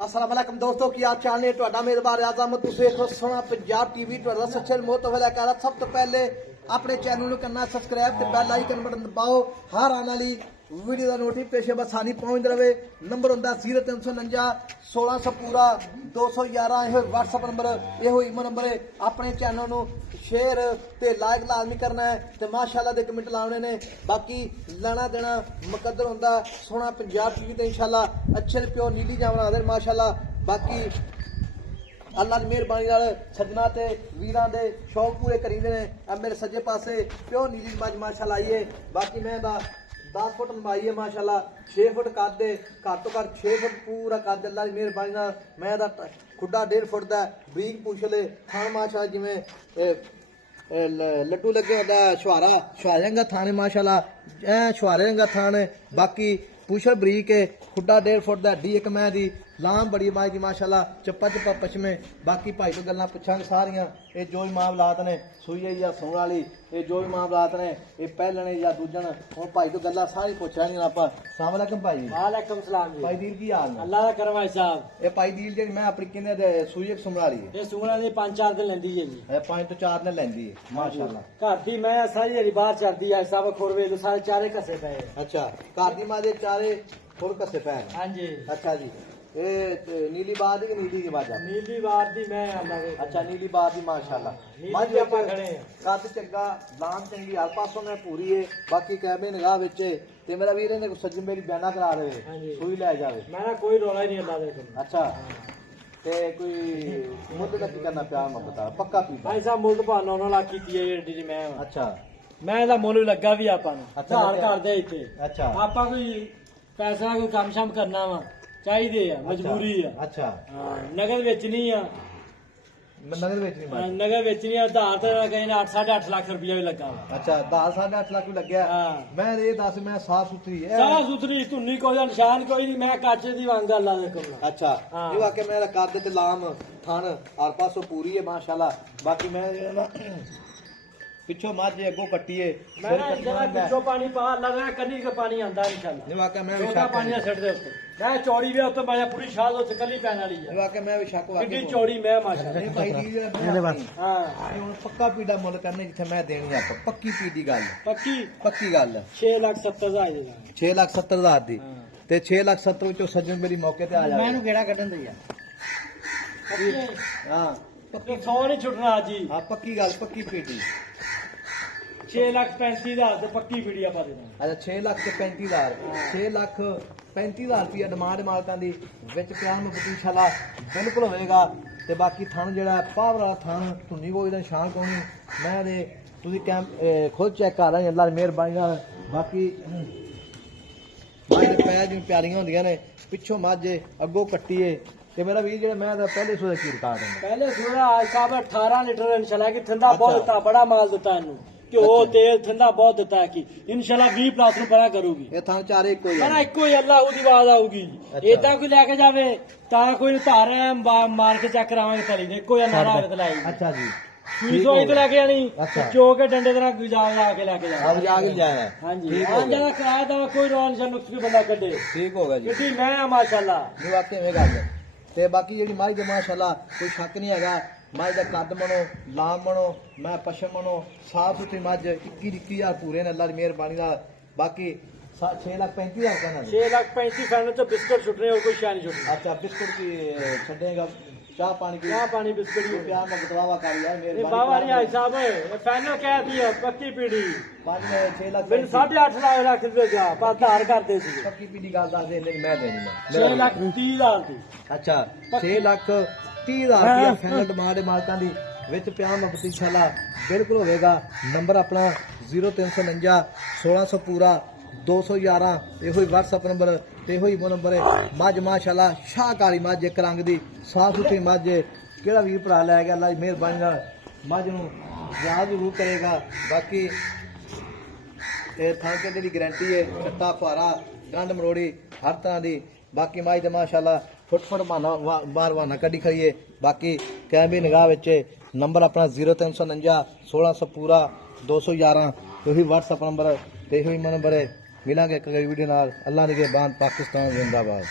अस्सलाम वालेकुम दोस्तों की आप चैनल ਤੁਹਾਡਾ ਮੇਜ਼ਬਾਨ ਆਜ਼ਮ ਤੁਸੀਂ ਦੇਖੋ ਸੋਹਣਾ ਪੰਜਾਬ ਟੀਵੀ ਤੁਹਾਡਾ ਸੱਚੇ ਮੋਤਵਲ ਹੈ ਕਰ ਸਭ ਤੋਂ ਪਹਿਲੇ ਆਪਣੇ ਚੈਨਲ ਨੂੰ ਕਰਨਾ ਸਬਸਕ੍ਰਾਈਬ ਤੇ ਬੈਲ ਆਈਕਨ ਬਟਨ ਦਬਾਓ ਹਰ ਆਉਣ ਵਾਲੀ ਵੀਡੀਓ ਦਾ ਨੋਟੀਫਿਕੇਸ਼ਨ ਬਸ ਆਨੀ ਪਹੁੰਚਦਾ ਰਹੇ ਨੰਬਰ ਹੁੰਦਾ 0349 1600 ਪੂਰਾ 211 ਇਹ WhatsApp ਨੰਬਰ ਇਹੋ ਈਮੇਲ ਨੰਬਰ ਹੈ ਆਪਣੇ ਚੈਨਲ ਨੂੰ शेयर ते लाइक लाजमी करना है ते माशाल्लाह दे कमेंट लाने ने बाकी लेना देना मुकद्दर होंदा सोहना पंजाब टीवी ते इंशाल्लाह अच्छे प्योर नीली जामन आदर माशाल्लाह बाकी अल्लाह की मेहरबानी नाल सजना ते वीरां दे शौक पूरे करीदे ने अब मेरे सज्जे पासे प्योर नीली मज माशाल्लाह आई है बाकी मैं दा 10 फुट लंबाई है माशाल्लाह 6 फुट कद है घट तो घट 6 फुट पूरा कद अल्लाह की मेहरबानी नाल मैं दा खुड्डा 1.5 फुट दा बरीक पुछले थान माशाल्लाह जिवें लड्डू लगे होता छुहारा छुहारे थाने माशाल्लाह छुहारे थान बाकी पूछल बरीक है खुड्डा 1.5 फुट का हड्डी एक मैं दी लाम बड़ी माई की माशाल्लाह चप्पा चप्पा पछमे बाकी भाई तो गल्लां पुछांगे सारियां ये जो भी मामलात ने सूई है या सुन वाली ये जो भी मामलात ने ये पहलने या दूजन और भाई तो गल्लां सारी पुछ रही ਆਪਾਂ अस्सलाम वालेकुम भाई वालेकुम सलाम जी भाई दील की हाल है अल्लाह दा करम भाई साहब ये भाई दील जी मैं अपनी किन्ने दे सूई एक सुन रही है ये सुना दी 5-4 दिन लेंदी है जी 5 तो 4 ने लेंदी है माशाल्लाह घर दी मैं सारी हरी बाहर चलदी है सब खोरवे तो सारे चारे कसे पे अच्छा घर दी मां दे चारे थोड़ कसे पै हां जी अच्छा जी ये नीली बार दी नीली की बाजा नीली बार दी मैं अल्लाह दे अच्छा नीली बार दी माशाल्लाह मां जी ਆਪਾਂ खड़े हैं कद चंगा लाम चंगी हर पासों में पूरी है बाकी कैमरे निगाह विच ते मेरा वीर ने सज्जन मेरी बयाना करा रहे सूई ले जावे मैं कोई रोला ही नहीं अल्लाह दे अच्छा ते कोई मुद्दे का की करना प्यार मत बता पक्का पी भाई साहब मुल्क पा 9 लाख ਕੀਤੀ ਹੈ ਜਿਹੜੀ ਮੈਂ अच्छा ਮੈਂ ਇਹਦਾ ਮੁੱਲ ਲੱਗਾ ਵੀ ਆਪਾਂ ਨੂੰ ਅੱਛਾ, ਘਰ ਕਰਦੇ ਇੱਥੇ अच्छा ਆਪਾਂ ਕੋਈ ਪੈਸਾ ਕੋਈ ਕੰਮ ਸ਼ਮ ਕਰਨਾ ਵਾ ਚਾਹੀਦੇ ਆ ਮਜਬੂਰੀ ਆ अच्छा ਹਾਂ ਨਗਦ ਵੇਚਣੀ ਆ नगर बेच नहीं मार ਨਗਦ ਵੇਚਣੀ ਆ ਆਧਾਰ ਤੇ ਕਹੀਂ 8.5 ਲੱਖ ਰੁਪਇਆ ਵੀ ਲੱਗਾ ਵਾ अच्छा 10.5 लाख लग गया ਹਾਂ मैं ये दस मैं साफ सुथरी है ਸਾਰਾ ਸੁਥਰੀ ਧੁੰਨੀ ਕੋਈ ਨਿਸ਼ਾਨ ਕੋਈ ਨਹੀਂ ਮੈਂ ਕਾਚੇ ਦੀ ਵਾਂਗ ਅੱਲਾ ਦੇ ਕੋਲ अच्छा हाँ। ये वाकई मेरा कद ते लाम थान हर पासों पूरी है माशाल्लाह बाकी मैं जो है ना पिछो माजे अगो कट्टी है ਮੈਂ ਨਾ ਜਰਾ ਪਿੱਛੋਂ ਪਾਣੀ ਪਾ ਅੱਲਾ ਦਾ ਕੰਨੀ ਕੇ ਪਾਣੀ ਆਂਦਾ ਇਨਸ਼ਾਅੱਲਾ ये वाकई मैं ਛੋਟਾ विशाख ਪਾਣੀ ਦਾ ਛੱਡ ਦੇ ਉੱਤੇ ਮੈਂ ਚੌੜੀ ਵੀ ਉੱਤੇ ਮਾਇਆ ਪੂਰੀ ਸ਼ਾਲ ਉੱਤੇ ਕੱਲੀ ਪੈਣ ਵਾਲੀ ये ਆ वाकई मैं विशाख ਕਿੱਡੀ ਚੌੜੀ ਮੈਂ ਮਾਸ਼ਾ नहीं भाई जी ਇਹਦੇ ਬਾਅਦ ਹਾਂ ਹੁਣ ਪੱਕਾ ਪੀੜਾ ਮੁੱਲ ਕਰਨੇ ਜਿੱਥੇ ਮੈਂ ਦੇਣੀ ਆਪਾਂ ਪੱਕੀ ਪੀ ਦੀ ਗੱਲ ਪੱਕੀ ਗੱਲ 6,70,000 ਦੀ 6,70,000 ਦੀ ਹਾਂ ਤੇ 6,70,000 ਵਿੱਚੋਂ ਸੱਜਣ ਮੇਰੀ ਮੌਕੇ ਤੇ ਆ ਜਾਵੇ ਮੈਨੂੰ ਕਿਹੜਾ ਕੱਢਣ ਦੇ ਯਾਰ ਹਾਂ ਪੱਕੀ 100 ਨਹੀਂ ਛੁੱਟਣਾ ਜੀ ਹਾਂ ਪੱਕੀ ਗੱਲ ਪੱਕੀ ਪੀੜੀ 6,35,000 ਤੇ ਪੱਕੀ ਪੀੜੀ ਆਪਾਂ ਦੇਣਾ ਅੱਛਾ 6 ਲੱਖ ਤੇ 35,000 6 ਲੱਖ 35,000 ਰੁਪਇਆ ਡਿਮਾਂਡ ਮਾਲਕਾਂ ਦੀ ਵਿੱਚ ਪਿਆਰ ਨੂੰ ਬਤੀਸ਼ਾਲਾ ਬਿਲਕੁਲ ਹੋਵੇਗਾ ਤੇ ਬਾਕੀ ਥਣ ਜਿਹੜਾ ਪਾਵਰ ਵਾਲਾ ਥਣ ਧੁੰਨੀ ਕੋਈ ਦਾ ਨਿਸ਼ਾਨ ਕੋਣੀ ਮੈਂ ਦੇ ਤੁਸੀਂ ਖੁਦ ਚੈੱਕ ਕਰ ਰਹੇ ਅੱਲਾ ਦੀ ਮਿਹਰਬਾਨੀ ਨਾਲ ਬਾਕੀ ਮਾਈ ਦੇ ਪੈਰ ਜਿਵੇਂ ਪਿਆਰੀਆਂ ਹੁੰਦੀਆਂ ਨੇ ਪਿੱਛੋਂ ਮਾਝੇ ਅੱਗੋਂ ਕੱਟੀਏ ਤੇ ਮੇਰਾ ਵੀਰ ਜਿਹੜਾ ਮੈਂ ਤਾਂ ਪਹਿਲੇ ਸੋਦਾ ਕੀ ਰਿਕਾਰਡ ਹੈ पहले सुना आज साहब 18 लीटर इंशाल्लाह की ठंडा बहुत देता बड़ा माल देता है कि वो तेल ठंडा बहुत देता है कि इंशाल्लाह 20 प्लस ਨੂੰ ਪਰਾ ਕਰੂਗੀ ਇਹ ਥਣ ਚਾਰੇ ਇੱਕੋ ਹੀ ਪਰ ਇੱਕੋ ਹੀ ਅੱਲਾਹ ਦੀ ਆਵਾਜ਼ ਆਊਗੀ ਇਦਾਂ ਕੋਈ ਲੈ ਕੇ ਜਾਵੇ ਤਾਂ ਕੋਈ ਨੂੰ ਧਾਰੇ ਮਾਰ ਕੇ ਚੈੱਕ ਕਰਾਵਾਂਗੇ ਤਲੀ ਨੇ ਕੋਈ ਨਾਰਾ ਤੇ ਲਾਈ ਅੱਛਾ ਜੀ ਸੂਈ ਸੋਈ ਤੇ ਲੈ ਕੇ ਆਣੀ ਅੱਛਾ। ਚੋ ਕੇ ਡੰਡੇ ਦੇ ਨਾਲ ਗੁਜਾਰ ਲਾ ਕੇ ਲੈ ਕੇ ਜਾਣਾ ਆਪ ਜਾ ਕੇ ਜਾਇਆ ਹਾਂਜੀ ਆਂ ਜਦਾ ਕਿਰਾਇਆ ਦਾ ਕੋਈ ਰੋਲ ਜਾਂ ਨੁਕਸ ਵੀ ਬੰਦਾ ਕੱਢੇ ਠੀਕ ਹੋ ਗਿਆ ਜੀ ਕਿੱਡੀ ਮੈਂ ਆ ਮਾਸ਼ਾਅੱਲਾ ਇਹ ਵਾਕਈ ਇਹ ਗੱਲ ਹੈ ਤੇ ਬਾਕੀ ਜਿਹੜੀ ਮਾਈ ਦੇ ਮਾਸ਼ਾਅੱਲਾ ਕੋਈ ਸ਼ੱਕ ਨਹੀਂ ਹੈਗਾ ਮਾਈ ਦਾ ਕੱਦ ਮਣੋ ਲਾਮ ਮਣੋ ਮੈਂ ਪਸ਼ਮ ਮਣੋ ਸਾਫ ਸੁਥਰੀ ਮੱਝ 21,000 ਪੂਰੇ ਨੇ ਅੱਲਾ ਦੀ ਮਿਹਰਬਾਨੀ ਨਾਲ ਬਾਕੀ 6,35,000 ਕਹਿੰਦਾ 6,35,000 ਫੈਨ ਤੋਂ ਬਿਸਕਟ ਛੁੱਟਨੇ ਹੋਰ ਕੋਈ ਸ਼ੈ ਨਹੀਂ ਛੁੱਟਣੀ अच्छा बिस्कुट की छड़ेगा चाह पानी की ਚਾਹ ਪਾਣੀ ਬਿਸਕਟ ਹੀ प्यार में बतलावा कर यार ਇਹ मेरे ਬਾਬਾ ਨਹੀਂ ਆਈ ਸਾਹਿਬ ਇਹ ਫੈਨੋ ਕਹਿ ਦਿਆ ਪੱਕੀ ਪੀੜੀ बाद में 6 लाख ਮੈਨੂੰ 8.5 ਲੱਖ ਰੁਪਏ ਜਾ ਪਰ ਧਾਰ ਕਰਦੇ ਸੀ पक्की पीली गाल दस दे लेकिन मैं देनी मैं 6,30,000 ਦੀ अच्छा 6,30,000 रुपया फाइनल डिमांड है मालकां दी विच प्यार में बतीशाला बिल्कुल होवेगा नंबर अपना 0349 1600 पूरा 211 ਇਹੋ ਹੀ WhatsApp ਨੰਬਰ ਤੇ ਇਹੋ ਹੀ ਨੰਬਰ ਹੈ ਮੱਝ ਮਾਸ਼ਾਅੱਲਾ ਸ਼ਾਹਕਾਰੀ ਮੱਝ ਇੱਕ ਰੰਗ ਦੀ ਸਾਫ ਸੁਥਰੀ ਮੱਝ ਕਿਹੜਾ ਵੀਰ ਭਰਾ ਲੈ ਗਿਆ ਅੱਲਾ ਦੀ ਮਿਹਰਬਾਨੀ ਨਾਲ ਮੱਝ ਨੂੰ ਯਾਦ ਜ਼ਰੂਰ ਕਰੇਗਾ ਬਾਕੀ ਇਹ ਥਾਂ ਕੇ ਦੀ ਗਾਰੰਟੀ ਹੈ ਛੱਟਾ ਫਾਰਾ ਗੰਢ ਮਰੋੜੀ ਹਰ ਤਰ੍ਹਾਂ ਦੀ ਬਾਕੀ ਮੱਝ ਤੇ ਮਾਸ਼ਾਅੱਲਾ ਫੁੱਟ ਮਾਨਾ ਬਾਰ ਵਾਨਾ ਕੱਢੀ ਖੜੀਏ ਬਾਕੀ ਕੈਮਰੇ ਨਿਗਾਹ ਵਿੱਚ ਨੰਬਰ ਆਪਣਾ 0349 1600 ਪੂਰਾ 211 ਉਹੀ WhatsApp ਨੰਬਰ ਤੇ ਇਹੋ ਹੀ ਨੰਬਰ ਹੈ मिलेंगे एक अगली वीडियो नाल अल्लाह ने के बाद पाकिस्तान जिंदाबाद।